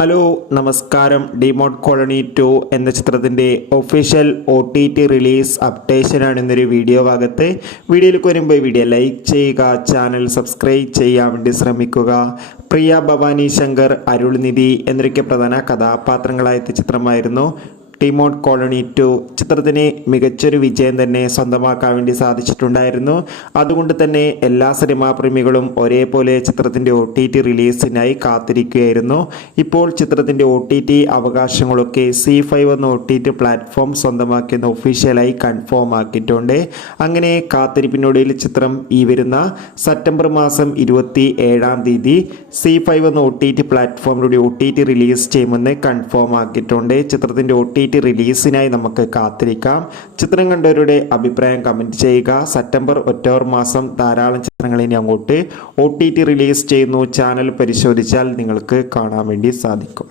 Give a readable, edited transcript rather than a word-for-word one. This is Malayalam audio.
ഹലോ നമസ്കാരം. ഡിമോട്ട് കോളനി 2 എന്ന ചിത്രത്തിൻ്റെ ഒഫീഷ്യൽ OTT റിലീസ് അപ്ഡേഷനാണ് ഇന്നൊരു വീഡിയോ ഭാഗത്ത്. വീഡിയോയിലേക്ക് വരുമ്പോൾ വീഡിയോ ലൈക്ക് ചെയ്യുക, ചാനൽ സബ്സ്ക്രൈബ് ചെയ്യാൻ വേണ്ടി ശ്രമിക്കുക. പ്രിയ ഭവാനി ശങ്കർ, അരുൾനിധി എന്നൊക്കെ പ്രധാന കഥാപാത്രങ്ങളായ ചിത്രമായിരുന്നു ഡിമോട്ട് കോളനി 2. ചിത്രത്തിന് മികച്ചൊരു വിജയം തന്നെ സ്വന്തമാക്കാൻ വേണ്ടി സാധിച്ചിട്ടുണ്ടായിരുന്നു. അതുകൊണ്ട് തന്നെ എല്ലാ സിനിമാ പ്രേമികളും ഒരേപോലെ ചിത്രത്തിൻ്റെ OTT റിലീസിനായി കാത്തിരിക്കുകയായിരുന്നു. ഇപ്പോൾ ചിത്രത്തിൻ്റെ OTT അവകാശങ്ങളൊക്കെ ZEE5 എന്ന OTT പ്ലാറ്റ്ഫോം സ്വന്തമാക്കിയെന്ന് ഒഫീഷ്യലായി കൺഫേം ആക്കിയിട്ടുണ്ട്. അങ്ങനെ കാത്തിരിപ്പിനൊടുവിൽ ചിത്രം ഈ വരുന്ന സെപ്റ്റംബർ മാസം 27-ാം തീയതി ZEE5 എന്ന OTT പ്ലാറ്റ്ഫോമിലൂടെ OTT റിലീസ് ചെയ്യുമെന്ന് കൺഫേം ആക്കിയിട്ടുണ്ട്. ചിത്രത്തിൻ്റെ OTT റിലീസിനായി നമുക്ക് കാത്തിരിക്കാം. ചിത്രം കണ്ടവരുടെ അഭിപ്രായം കമൻറ്റ് ചെയ്യുക. ഒക്ടോബർ മാസം ധാരാളം ചിത്രങ്ങൾ ഇനി അങ്ങോട്ട് OTT റിലീസ് ചെയ്യുന്നു. ചാനൽ പരിശോധിച്ചാൽ നിങ്ങൾക്ക് കാണാൻ വേണ്ടി സാധിക്കും.